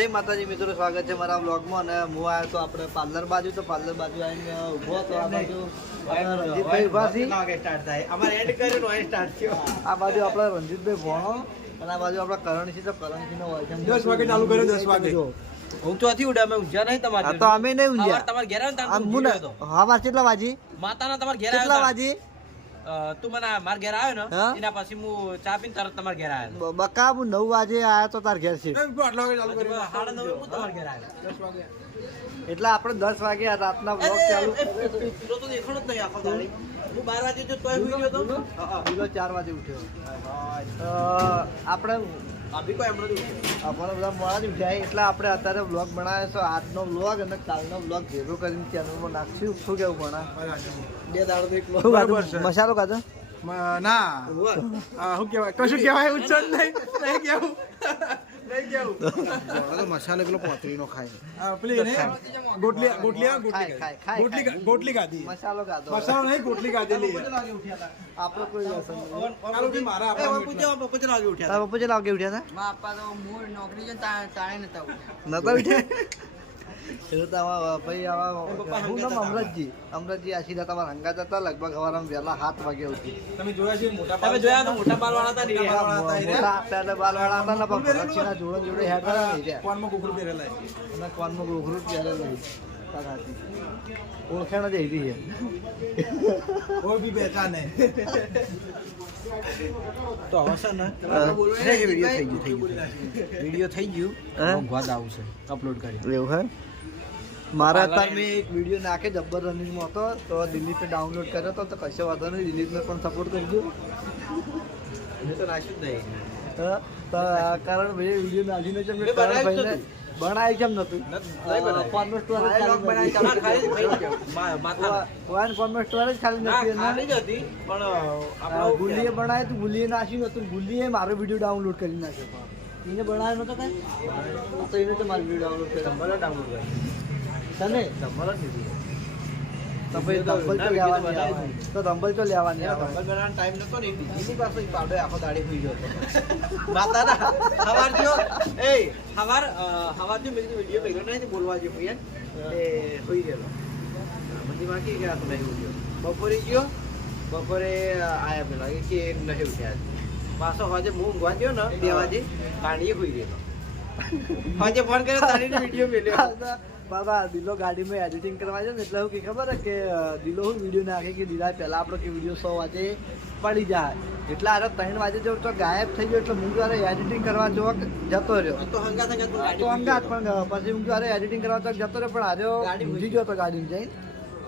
જય માતાજી મિત્રો, સ્વાગત છે મારા વ્લોગમાં. અને હું આવ્યો તો આપણે પાર્લર બાજુ, તો પાર્લર બાજુ આવીને ઊભો હતો. આ બાજુ રણજીતભાઈ ઊભા છે. આ બાજુ આપણે રણજીતભાઈ ભણો અને આ બાજુ આપણે કરણસિંહ. તો કરણસિંહ નો હોય 10 વાગે ચાલુ કર્યો. 10 વાગે હું તો નથી ઉડ્યા, મેં ઊંઝા નહીં તમારે. તો અમે નહીં ઊંઝા. તમારે ઘેર આવ્યો ને? હા, મારે કેટલા વાજી? માતાના તમારે ઘેર કેટલા આવ્યો વાજી? તું મને માર ઘેર આવ્યો ને એના પછી હું ચા પીને તરત તમારે ઘેર આવ્યો. બકા હું 9 વાગે આવ્યો તો તાર ઘેર છે. આટલા વાગે ચાલુ કર્યો. 9:30 હું તમારે ઘેર આવ્યો. 10 વાગે એટલે આપણે 10 વાગે રાતના વ્લોગ ચાલુ. પેલો તો દેખાણો જ નહીં આખો દાડી. હું 12 વાગે જો તોય સુઈ ગયો તો. બીજો 4 વાગે ઉઠ્યો. આપણે અભી કોઈ એમનો જ ઉઠ્યો. આપણે બધા મોડા જ ઉઠ્યા એટલે આપણે અત્યારે વ્લોગ બનાવ્યો છે. આજનો વ્લોગ અને કાલનો વ્લોગ ભેગો કરીને ચેનલમાં નાખશું. શું કેવું ભણા? 2 દાડો એક બરાબર છે. મસાલો કાઢો ના શું કહેવાય? કશું કહેવાય ઉચ્ચ નહીં કેવું નહીં કેવું. મસાલો પેલો પોતરીનો ખાય. પેલી ને ગોટલી ગાધી. મસાલો કાઢો. મસાલો નહીં, ગોટલી ગાધેલી. આપણો કોઈ વ્યસન નહીં. ચાલો કે મારા એ બાપુ જેવા બાપુ જેવા વાગે ઉઠ્યા. તારા પપ્પા કેટલા વાગે ઉઠ્યા હતા? મારા પપ્પા તો મૂળ નોકરી છે તાણે નતા ઉઠ્યા. નતા ઉઠ્યા? એવું તો ભાઈ હું નામ અમરતજી આશીર્વાદ તમારા હંગાત હતા. લગભગ સવારમાં વહેલા 7 વાગે ઉઠી. તમે જોયા છે મોટા તમે જોયા તો મોટા બાલ વાળા હતા ને એ. મોટા અત્યારે બાલવાળા હતા ને પણ રક્ષીના જોડે હેડ કરે નહીં રહ્યા. કોનમાં કુકડું પહેરેલા અને કોનમાં ઘોઘરું ત્યારે નહીં. ઓળખાણ જ એવી છે. કોઈ બી પહેચાન નહીં. તો હવે છે ને વિડીયો થઈ ગયું. ઊંઘવા જ આવું છે અપલોડ કરી. એવું હે? મારા અત્યારે મેં એક વિડીયો નાખે જબ્બર રનિંગમાં હતો તો દિલીપે ડાઉનલોડ કર્યો હતો. તો કશો વાંધો નહીં, દિલીપને પણ સપોર્ટ કરજો. મેં તો નાખ્યું જ નહીં. કારણ ભાઈ વિડીયો નાખીને છે મેં કરણભાઈને બનાવી કેમ નતું? ફોનમાં સ્ટોરેજ ખાલી નથી. ખાલી જ હતી પણ આપણે ગુલ્લીએ બનાવ્યું હતું, ગુલ્લીએ નાખ્યું હતું. ગુલ્લીએ મારો વિડીયો ડાઉનલોડ કરી નાખ્યો. એને બનાવ્યો નતો કઈ, તો એને તો મારો વિડીયો ડાઉનલોડ કર્યો. નંબર ડાઉનલોડ કરી. તને નંબર જ દીધી. તો ભાઈ ધંબલ તો લેવાની આવે. તો ધંબલ તો લેવાની આવે. નંબર બનાવવાનો ટાઈમ નતો ને બીજી પાસે પાડો આખો દાડી સુઈ ગયો હતો. માતાના સવાર જો એ સવાર જો મેં વિડીયો કર્યો નહીં બોલવા જો યાર એ સુઈ ગયેલો. બધી બાકી ગયા તો નહીં ઉઠ્યો. બપોરે ગયો, બપોરે આયા પેલા કે નહીં ઉઠ્યા. પાછો આજે હું ઊંઘવા ગયો ને 2 વાગે તાણીએ સુઈ ગયેલો. આજે ફોન કર્યો તાણીને વિડીયો મેલ્યો. બાબા દિલો ગાડીમાં એડિટિંગ કરવા છે ને એટલે હું કે ખબર હે કે દિલો હું વિડીયો નાખે કે દિલા પહેલા આપણો કે વિડીયો 100 વાગે પડી જાય. એટલે આ 3 વાગે જો તો ગાયબ થઈ ગયો. એટલે હું ત્યારે એડિટિંગ કરવા જો જતો રહ્યો. તો હંગાત તો અંગાત પણ પછી હું ત્યારે એડિટિંગ કરવા તો જતો રહ્યો. પણ આર્યો ભૂલી ગયો તો ગાડીમાં જઈને.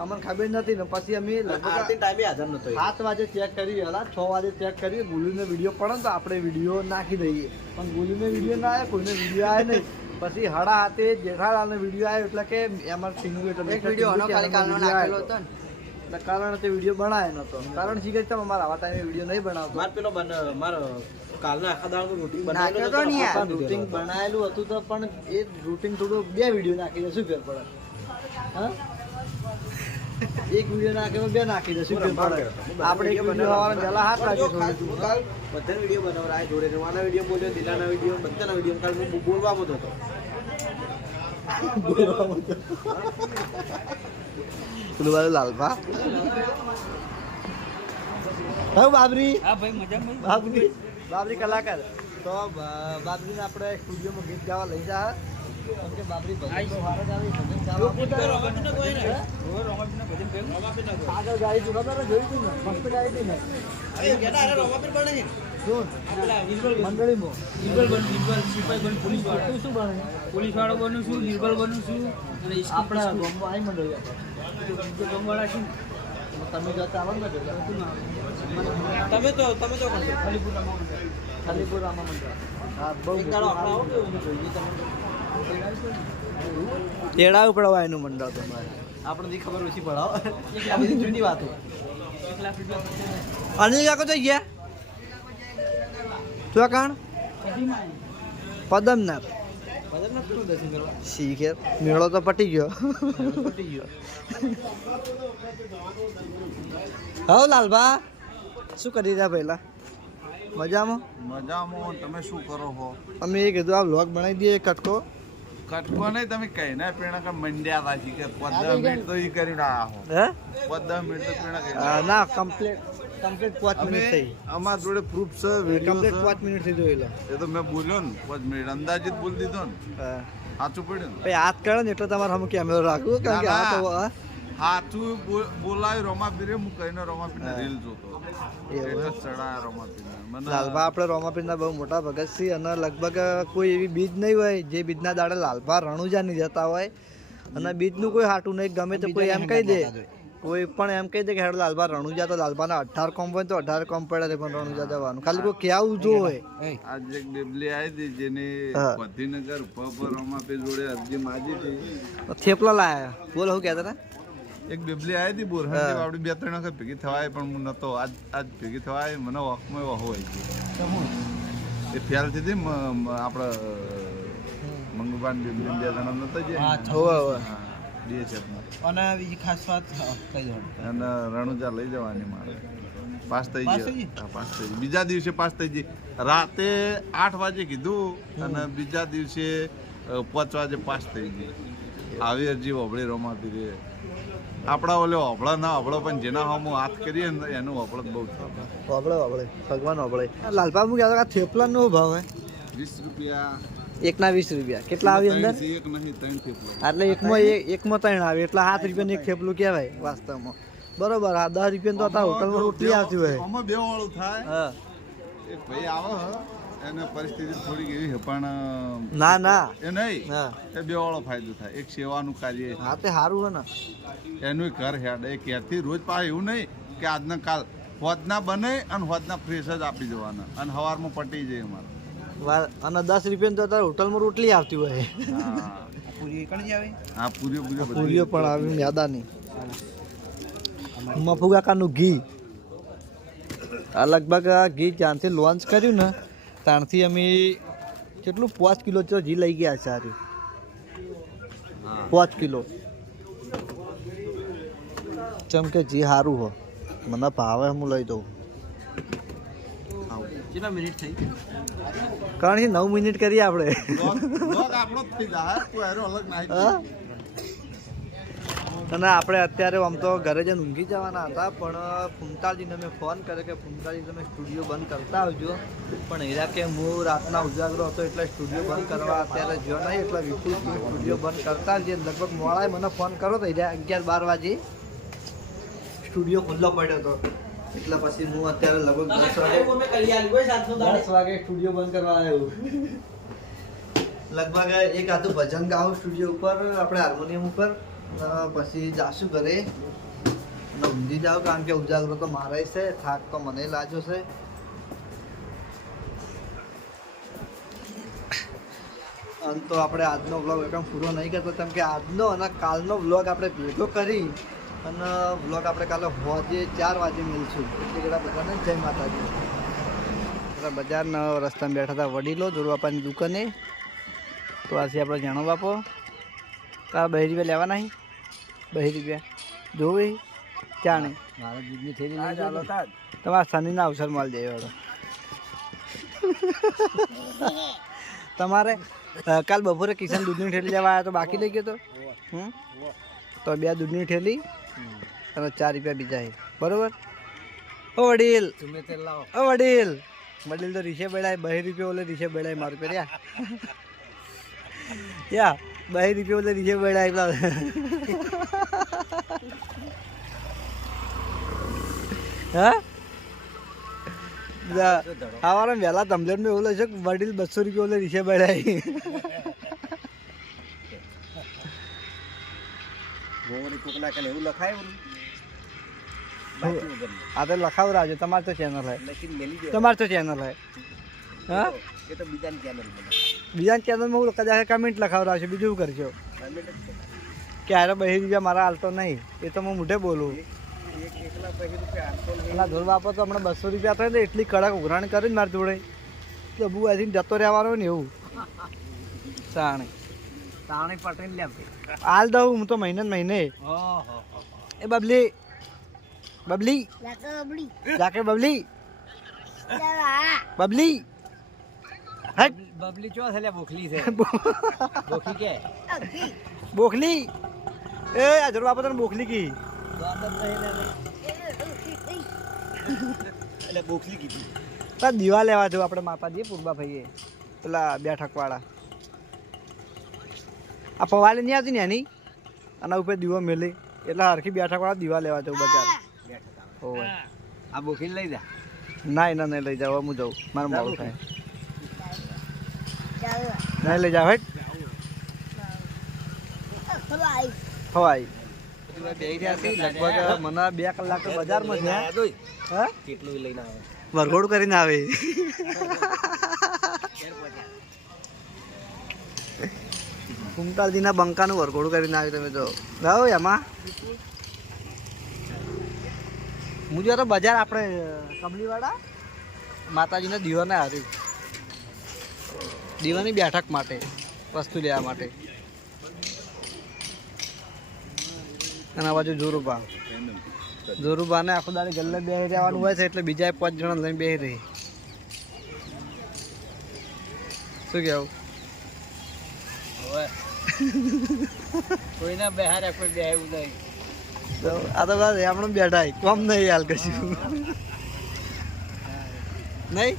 અમને ખબર નથી ને પછી અમે લગભગ ટાઈમે હાજર નતો. 7 વાગે ચેક કરી, હલા 6 વાગે ચેક કરી. ગુલીનો વિડીયો પડે ને તો આપણે વિડીયો નાખી દઈએ. પણ ગુલીનો વિડીયો ના આવે, કોઈને વિડીયો આવે નહીં. પછી હડા હાથે જેઠાલાલનો વિડીયો આવ્યો એટલે કે એમાં સિંગુ એટલે વિડીયો ખાલી કાલનો નાખેલો હતો ને એટલે કારણ તે વિડીયો બનાવ્યો નતો. કારણ શીખે તમે અમારા આવા ટાઈમે વિડીયો નહીં બનાવતો. માર પેલો મારો કાલના આખા દાડાનું રૂટીન નાખ્યો તો ને યાર. રૂટિંગ બનાવેલું હતું તો પણ એ રૂટિન થોડું 2 વિડીયો નાખી દે શું ફેર પડે? હા, એક વિડીયો નાખે 2 નાખી દે શું ફેર પડે? આપણે એક વિડીયો હવારે પહેલા 7 વાગે છોડી કાલ બધા વિડીયો બનાવરા જોડે રવાના વિડીયો બોલ્યો, દિલાના વિડીયો, બધાના વિડીયો કાલ હું બોલવામાં હતો. પેલું વાળું લાલભા હા બાબરી. હા ભાઈ મજામાં. બાબરી કલાકાર. તો બાબરીને આપણે સ્ટુડિયોમાં ગીત ગાવા લઈ જા. કેમ કે બાબરી ભજન બહુ સારા ગાવે. ભજન ગાવા આગળ ગાડી તું ખબર જોઈ તું ને? મસ્ત ગાડી હતી ને. શું મંડળીમાં તું શું બને? પોલીસ વાળો બનું છું, નિર્બલ બનું છું અને આપણા ગામમાં આવી મંડળી ગામવાળા છું. તમે જતા આવો ને તમે તો ખાલીપુર રામા મંડળ. હા, બહુ તેડાવું પડવા એનું મંડળ તમારે. આપણને ખબર ઓછી પડાવો. આ બધી જૂની વાતો. અનિલ કાકો તો ગયા તો કાણ પદમનાથ દર્શન કરવા શીખે મેળો તો પટી ગયો. પટી ગયો. હા લાલભા શું કરી રહ્યા પહેલા? મજામાં? મજામાં. તમે શું કરો છો? અમે એ કીધું આ વ્લોગ બનાવી દઈએ કટકો કટકો નહીં તમે કઈ ના પેણા કે મંડ્યા પાછી કે 15 મિનિટ તો ઈ કરીને આવો હે 15 મિનિટ તો પેણા કરી ના કમ્પ્લીટ 5 મિનિટ થઈ અમાર જોડે પ્રૂફ છે કમ્પ્લીટ વિડિયો 5 મિનિટ થઈ જોઈ લો એ તો મેં બોલ્યો ને 5 મિનિટ અંદાજિત બોલ દીધો ને હા. સાચું પડ્યું ને ભાઈ હાથ કરે ને એટલે તમારે હમ કેમેરો રાખવું કારણ કે ના, આ તો ના. હા? સાચું બોલાય રોમાપીરે હું કહીને રોમાપીર રીલ જોતો એવું એટલે ચડાયા રોમાપીર મને લાલભા આપણે રોમાપીરના બહુ મોટા ભગત છીએ અને લગભગ કોઈ એવી બીજ નહીં હોય જે બીજના દાડે લાલભા રણુજા નહીં જતા હોય અને બીજનું કોઈ હાટું નહીં ગમે તો કોઈ એમ કહી દે કોઈ પણ એમ કહી દે કે હેડ લાલભા રણુજા તો લાલભાના 18 કોમ હોય તો 18 કોમ પડે છે પણ રણુજા જવાનું ખાલી કોઈ ક્યાં જો હોય આજ એક ડેબલી આવી હતી જેને હા. ગાંધીનગર પર રોમાપીર જોડે અરજી માંગી હતી થેપલા લાયા બોલો શું કહેતા હતા એક બેબલી આવી હતી બોરહાની આપડી 2-3 વખત ભેગી થવાય પણ હું નતો આજ ભેગી થવાય મને વખમાં વહો આવી ગઈ એ ફેલ થઈ હતી આપણે મંગુબાન બેબલી 2 જણા નતા જે હોવે હોવે DSF માં અને બીજી ખાસ વાત કઈ દો અને રણુજા લઈ જવાની મારે પાસ થઈ ગયો હા, પાસ થઈ ગયો બીજા દિવસે પાસ થઈ ગઈ રાતે 8 વાગે કીધું અને બીજા દિવસે 5 વાગે પાસ થઈ ગઈ આવી અરજી હોબળી રોમાપીરે આપણા ઓલે હોબળા ના હોબળો પણ જેના હમ હાથ કરીએ ને એનું હોબળો બહુ થાય વાબળે વાબળે ભગવાન વાબળે લાલભા હું કહેતો કે આ થેપલાનો શું ભાવ હે 20 રૂપિયા એકના 20 રૂપિયા કેટલા આવી અંદર ત્રણ એક નહીં 3 થેપલો એટલે એકમાં 3 આવે એટલે 7 રૂપિયાનું એક થેપલું કહેવાય વાસ્તવમાં બરોબર આ 10 રૂપિયાનું તો હતા હોટલમાં રોટલી આવતી હોય આમાં બે વાળું થાય હા એક ભાઈ આવે હ, એને પરિસ્થિતિ થોડીક એવી છે પણ ના ના એ નહીં હા એ બે વાળો ફાયદો થાય એક સેવાનું કાર્ય હા તે સારું હે ને એનું ઘર હેડ એ ક્યારથી રોજ પાછું એવું નહીં કે આજના કાલ હોદના બને અને હોદના ફ્રેશ જ આપી દેવાના અને સવારમાં પટી જાય અમારે અને 10 રૂપિયાનું તો અત્યારે હોટલમાં રોટલી આવતી હોય હા પૂરી કણી આવે હા પૂરીઓ પૂરીઓ બધું પણ આવી યાદાની મફુ કાકાનું ઘી આ લગભગ આ ઘી જ્યાંથી લોન્ચ કર્યું ને ત્યાંથી અમે કેટલું 5 કિલો તો ઘી લઈ ગયા છે સારું 5 કિલો ચમ કે ઘી સારું હો મને ભાવે હું લઈ દઉં કેટલા મિનિટ થઈ કારણ કે 9 મિનિટ કરી આપણે લોક આપણો જ થઈ જાય કોઈ હારો અલગ નહીં હા? અને આપણે અત્યારે આમ તો ઘરે જઈને ઊંઘી જવાના હતા પણ ફૂમતાજીને મેં ફોન કર્યો કે ફૂમતાજી તમે સ્ટુડિયો બંધ કરતા આવજો પણ હીરા કે હું રાતના ઉજાગરો હતો એટલે સ્ટુડિયો બંધ કરવા અત્યારે જો નહીં એટલે વિપુલ સ્ટુડિયો બંધ કરતા જે લગભગ મોડાએ મને ફોન કર્યો તો હીરા 11-12 વાગે સ્ટુડિયો ખુલ્લો પડ્યો હતો એટલે પછી હું અત્યારે લગભગ 10 વાગે સ્ટુડિયો બંધ કરવા આવ્યો લગભગ એક આધું ભજન ગાવું સ્ટુડિયો ઉપર આપણે હાર્મોનિયમ ઉપર પછી જાશું ઘરે અને ઊંઘી જાવ કારણ કે ઉજાગરો તો મારે છે થાક તો મને લાગ્યો છે અને તો આપણે આજનો વ્લોગ એકદમ પૂરો નહીં કરતો કેમ કે આજનો અને કાલનો વ્લોગ આપણે ભેગો કરી અને વ્લોગ આપણે કાલે હોજે 4 વાગે મળશું એટલે કે બધાને જય માતાજી બજારના રસ્તામાં બેઠા હતા વડીલો જોડવાપાની દુકાને તો આજે આપણે જાણો બાપો તારા 2 રૂપિયા લેવાના નહીં 2 રૂપિયા જોવે ક્યાં નહીં મારા દૂધની થેલી લઈ ચાલો તમારા શનિના અવસર માલ જાય વાળો તમારે કાલ બપોરે કિશન દૂધની થેલી લેવા આવ્યા તો બાકી લઈ ગયો તો તો 2 દૂધની થેલી અને 4 રૂપિયા બીજા છે બરોબર ઓ વડીલ ઓ વડીલ વડીલ તો રીસે બેડાય 2 રૂપિયા ઓલે રીસે બેડાય મારું કર્યા યા 2 રૂપિયા ઓલે રીસે બેડાય એટલા હા આવારા વહેલા તમલેટ મેં એવું છે વડીલ 200 રૂપિયા ઓલે રીસે બેડાય એવું લખાય આ તો લખાવ રાજો તમારે તો ચેનલ હે તમારે તો ચેનલ હે હા એ તો બીજાની ચેનલ બીજા ચેનલમાં હું કદાચ કમેન્ટ લખાવ રાજો બીજું શું કરશો કે અરે 2 રૂપિયા મારા હાલતો નહીં એ તો હું મોઢે બોલું એના ધોર બાપો તો હમણાં 200 રૂપિયા થાય ને એટલી કડક ઉઘરાણી કરીને મારી જોડે તો બહુ આથી જતો રહેવાનો ને એવું તાણે પટેલ લે હાલ દઉં હું તો મહિને ને મહિને એ બબલી બબલી જાકે બબલી બબલી હટ. બબલી ચો છે લે બોખલી છે બોખી કે બોખલી એ આ જરૂર બાપા તને બોખલી કી એટલે બોખલી કીધી તાર દીવા લેવા જો આપણે માતાજી પૂર્વા ભાઈએ પેલા બેઠક વાળા આ પવાલી નહીં આવતી ને એની આના ઉપર દીવો મેલી એટલે હરખી બેઠક વાળા દીવા લેવા જવું બજાર ઓવે આ બોખી લઈ જા ના એના નહીં લઈ જાવ હું જાઉં મારે મોડું થાય નહીં લઈ જાવ હેટ હવાઈ બેહી રહ્યા છે લગભગ મને 2 કલાક બજારમાં છે હા કેટલું લઈને આવે વરઘોડું કરીને આવે કુમટાલજીના બંકાનું વરઘોડું કરીને આવે તમે જો ગાઓ એમાં હું જો તો બજાર આપણે કમલીવાળા માતાજીના દીવાને હાર્યું દીવાની બેઠક માટે વસ્તુ લેવા માટે અને આ બાજુ જોરુબા ને આખો દાડે ગલ્લે બેસી રહેવાનું હોય છે એટલે બીજા 5 જણા લઈને બેસી રહી શું કેવું કોઈના બેહારે કોઈ બેહવું નહીં તો આ તો બસ આપણે બેઠા કોમ નહીં હાલ કશું નહીં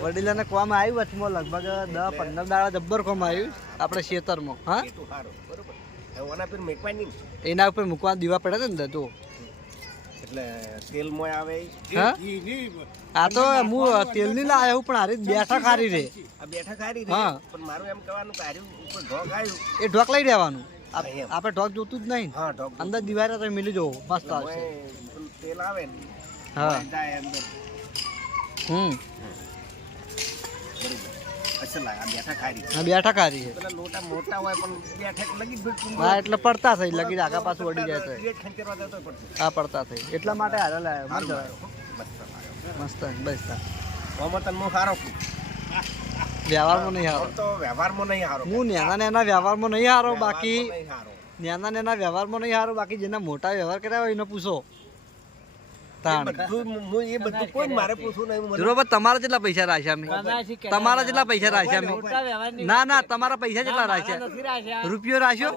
વડીલાને કોમ આવ્યું વચમાં લગભગ 10-15 દાડા જબ્બર કોમ આવ્યું આપણે ખેતરમાં હા બરોબર ઓના પર મેકવાની એના ઉપર મૂકવા દીવા પડે ને તો એટલે તેલ મોય આવે હા આ તો હું તેલની લાવ્યો પણ હારી બેઠા ખારી રે આ બેઠા ખારી હા પણ મારું એમ કહેવાનું કે હારી ઉપર ઢોક આવ્યું એ ઢોક લઈ રહેવાનું આપણે ઢોક જોતું જ નહીં હા ઢોક અંદર દિવારે તમે મિલી જવો મસ્ત આવશે તેલ આવે ને હા જાય અંદર અસલ આ બેઠા ખારી હા બેઠા ખારી છે પેલા લોટા મોટા હોય પણ બેઠક લગી જ હા એટલે પડતા થઈ લગી આગા પાછું વળી જાય તો પેટ ખંચેરવા જતો પડતો હા પડતા થઈ એટલા માટે હારે લાવ્યો મસ્ત બસ ઓમાં તને હું હારો વ્યવહારમાં નહીં હારો તો વ્યવહારમાં નહીં હારો હું નેના વ્યવહારમાં નહીં હારો બાકી નહીં હારો નેના વ્યવહારમાં નહીં હારો બાકી જેના મોટા વ્યવહાર કર્યા હોય એને પૂછો તાણ એ બધું કોઈ મારે પૂછવું નહીં બરોબર તમારા જેટલા પૈસા રાખ્યા મેં તમારા જેટલા પૈસા રાખ્યા મેં ના તમારા પૈસા જેટલા રાખ્યા રૂપિયો રાખ્યો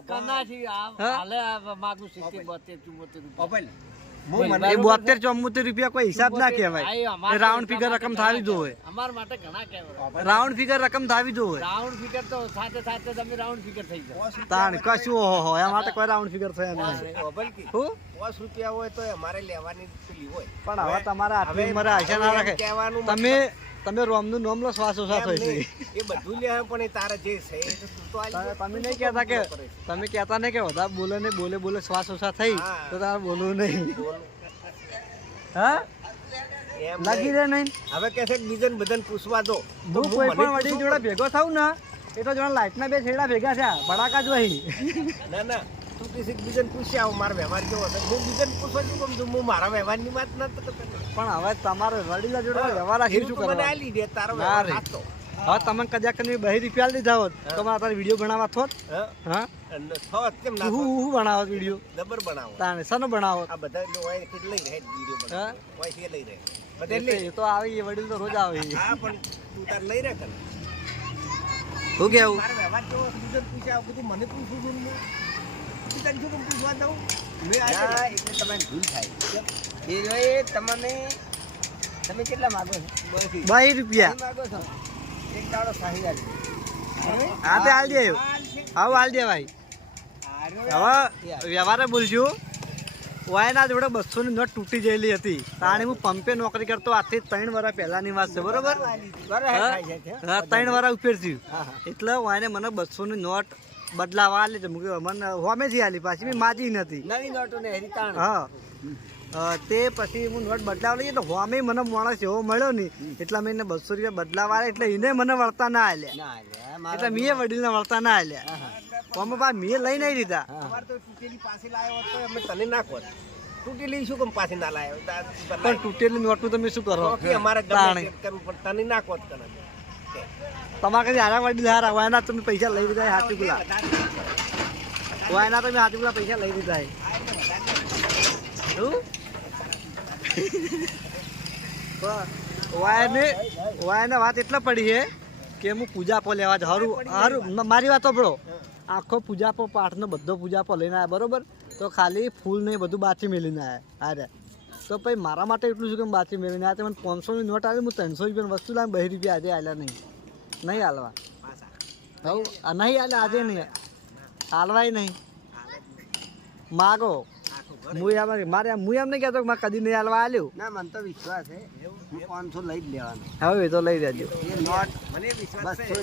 એ 72-74 રૂપિયા કોઈ હિસાબ ના કહેવાય રાઉન્ડ ફિગર રકમ થાવી જોવે અમાર માટે ઘણા કહેવાય રાઉન્ડ ફિગર રકમ થાવી જોવે રાઉન્ડ ફિગર તો સાથે સાથે તમે રાઉન્ડ ફિગર થઈ જાય તાણ કશું ઓહો એના માટે કોઈ રાઉન્ડ ફિગર થયા નહીં હું 5 રૂપિયા હોય તો અમારે લેવાની પેલી હોય પણ હવે તમારા આટલી ઉંમરે આશા ના રાખે તમે રોમનું નામ લો શ્વાસ ઓછા થાય છે એ બધું લે પણ એ તારા જે છે એ તો તું તો આલી તમે નહીં કહેતા કે તમે કહેતા નહીં કે વધારે બોલે શ્વાસ ઓછા થઈ તો તારે બોલવું નહીં હા એમ લાગી રહે નહીં હવે કે છે બીજાને બધાને પૂછવા દો હું કોઈ પણ વડીલ જોડે ભેગો થાઉં ને એ તો જોડે લાઈટના 2 છેડા ભેગા થયા બડાકા જ વહી ના તું કિસી બીજાને પૂછ્યા આવો મારો વ્યવહાર કેવો હતો હું બીજાને પૂછવા છું કેમ હું મારા વ્યવહારની વાત ન તો પણ હવે તમારે વડીલા જોડે વ્યવહાર રાખી શું મને કરવા આલી દે તારો ના વ્યવહાર રે. સાચો. હવે તમે કદાચ કરીને 2 રૂપિયા લીધા હોત તો મારે તારે વિડીયો બનાવવા થોત હા હા અને થોત કેમ ના હું બનાવત વિડીયો જબર બનાવો તાણે સનો બનાવત આ બધા જો હોય કે લઈ રહે વિડિયો હા? બનાવો હોય છે લઈ રહે બધે એટલે લઈ એ તો આવી એ વડીલ તો રોજ આવે હા પણ તું તાર લઈ રહે કર શું કેવું મારો વ્યવહાર કેવો બીજાને પૂછ્યા બધું મને પૂછું છું હું તું તારી શું પૂછવા દઉં મેં આ એટલે તમે ભૂલ થાય એ જો એ તમને તમે કેટલા માંગો છો 2 રૂપિયા માંગો છો એક દાડો સાહી આલી હા તે હાલ દે આવું હાલ દે ભાઈ હવે વ્યવહારે બોલશું વાયના જોડે 200 ની નોટ તૂટી ગયેલી હતી તાણે હું પંપે નોકરી કરતો આજથી 3 વર્ષ પહેલાની વાત છે બરોબર હા 3 વર્ષ ઉપર થયું એટલે વાયને મને 200 ની નોટ બદલાવા આલી છે મને હોમેથી આલી પાછી મેં માજી નથી નવી નોટો ને હેરી તાણ હા તે પછી હું નોટ બદલાવા લઈ તો હોમે મને માણસ એવો મળ્યો નહીં એટલે મેં એને 200 રૂપિયા બદલાવા આલ્યા એટલે એને મને વળતા ના આલ્યા એટલે મેં વડીલને વળતા ના આલ્યા હોમે પા મેં લઈ નહીં દીધા અમાર તો તૂટેલી પાછી લાવ્યો તો અમે તને નાખો તૂટેલી શું કેમ પાછી ના લાવ્યો પણ તૂટેલી નોટનું તમે શું કરો કે અમારે તાણે. ગમે તે કરવું પણ તને નાખો જ કરે તમારે કદી હારા વડીલ હારા વાયના તમે પૈસા લઈ દીધા હાથી ગુલા વાયના તમે હાથી ગુલા પૈસા લઈ દીધા શું વાયને વાત એટલા પડી છે કે હું પૂજાપો લેવા જાઉં હારું મારી વાત સાંભળો આખો પૂજાપો પાઠનો બધો પૂજાપો લઈને આવ્યા બરોબર તો ખાલી ફૂલ ને બધું બાચી મેલીને આવ્યા અરે તો પછી મારા માટે એટલું શું કે બાચી મેળવીને આ મને 500ની નોટ આવી હું 300 રૂપિયાની વસ્તુ લાવીને 2 રૂપિયા આજે આલ્યા નહીં હાલવા હવ નહીં હાલે આજે નહીં હાલવાય નહીં માગો હું એમ નહીં કહેતો કે મારે કદી નહીં હાલવા આલ્યું ના મને તો વિશ્વાસ છે હું 500 લઈ જ લેવાનો હવે એ તો લઈ દેજો એ નોટ મને વિશ્વાસ છે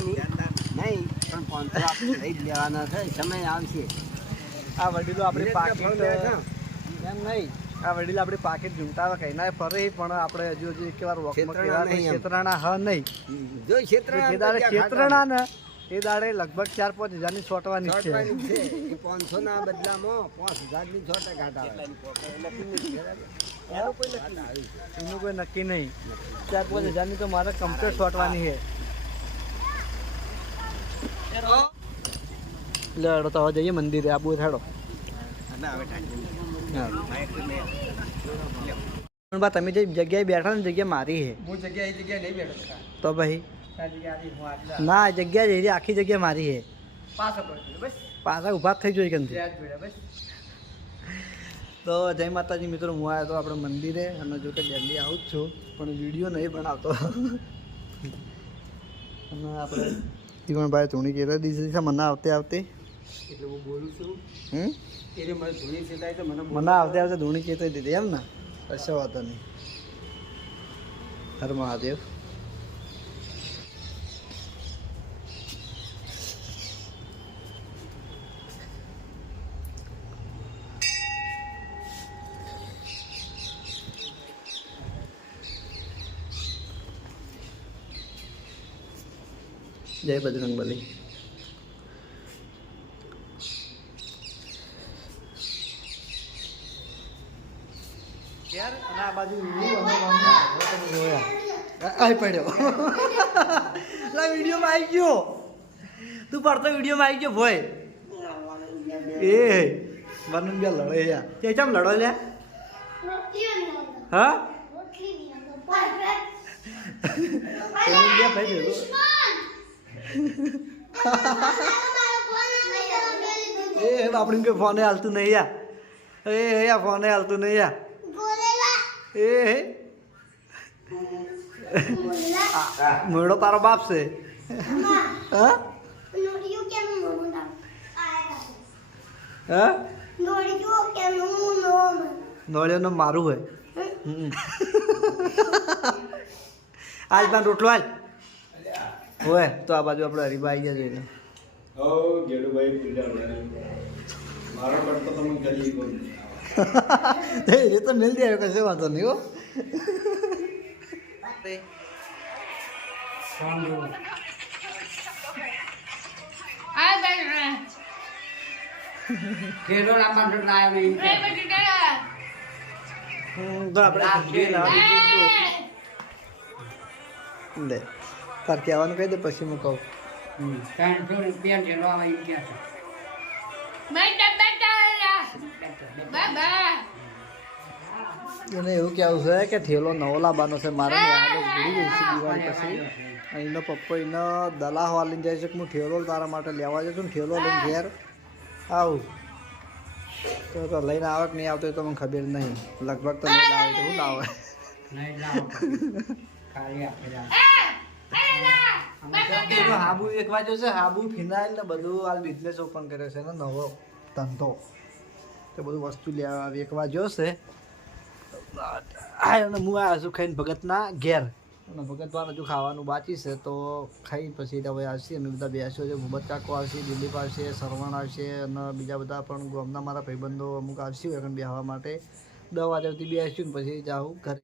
નહીં પણ 500 આપણે લઈ જ લેવાના છે સમય આવશે આ વડીલો આપણી પાકીટ એમ નહીં આ વડીલ આપણી પાકીટ ઝૂંટાવા કઈ ના ફરે પણ આપણે હજુ એક વાર વોકમાં કહેવા ક્ષેત્રણા હ નહીં જો ક્ષેત્રણા ને એ દાડે લગભગ 4-5 હજારની છોટવાની છે 500 ના બદલામાં 5000 ની 6% એનું કોઈ નક્કી નહીં 4-5 હજારની તો મારે કમ્પ્લીટ છોટવાની છે લેડો તો હવે જઈએ મંદિરે આબુ થેડો તમે જે જગ્યાએ બેઠા ને જગ્યા મારી છે હું જગ્યાએ નહીં બેઠો તો ભાઈ ના જગ્યા જઈ આખી જગ્યા મારી છે પાછા ઉભા થઈ જોઈ કે તો જય માતાજી મિત્રો હું આવ્યો તો આપણે મંદિરે અને જો કે જલ્દી આવું જ છું પણ વિડીયો નહીં બનાવતો અને આપણે જીવનભાઈ ધૂણી કહેતા દીધી છે મને આવતે એટલે હું બોલું છું એટલે મને ધૂણી ચેતાય તો મને આવતે ધૂણી કહેતી દીધી એમ ને કશો વાતો નહીં હર મહાદેવ જય બજરંગબલી યાર અને આ બાજુ આઈ પડ્યો લા વિડીયોમાં આવી ગયો તું પડતો વિડીયોમાં આવી ગયો ભોય એ વનન બે લડે યાર તે કેમ લડો લે હા ભાઈ એ આપણે કોઈ ફોને હાલતું નહીં યાર યા ફોને હાલતું નહીં યાર મોડો તારો બાપ છે હા નોળિયો મારું હોય આજ પણ રોટલો હાલ હોય તો આ બાજુ આપણે હરીબા આવી ગયા જોઈને એ તો મિલ દે કશે વાંધો નહીં હો લે તાર કહેવાનું કહી દે પછી હું કહું 300 રૂપિયા જેલો આવે એને એવું કેવું છે કે ઠેલો નવો લાવવાનો છે મારે ભૂલી ગઈ છે દિવાળી પછી એનો પપ્પો એનો દલા હવા લઈને જાય છે કે હું ઠેલો તારા માટે લેવા જઉં છું ઠેલો લઈને ઘેર આવું તો લઈને આવે કે નહીં આવતો તો મને ખબર નહીં લગભગ તો નહીં લાવે તો હું લાવે હાબુ એક વાજો છે હાબુ ફિનાઇલ ને બધું હાલ બિઝનેસ ઓપન કર્યો છે ને નવો ધંધો તો બધું વસ્તુ લેવા વેચવા જોશે અને હું આવ્યો છું ખાઈને ભગતના ઘેર અને ભગતવાન હજુ ખાવાનું બાકી છે તો ખાઈ પછી હવે આવશે અમે બધા બેસ્યો છે ભૂબત કાકો આવશે દિલીપ આવશે સરવણ આવશે અને બીજા બધા પણ ગામના મારા ભાઈબંધો અમુક આવશે બેહવા માટે 10 વાગ્યાથી બેસ્યું ને પછી જાઉં ઘરે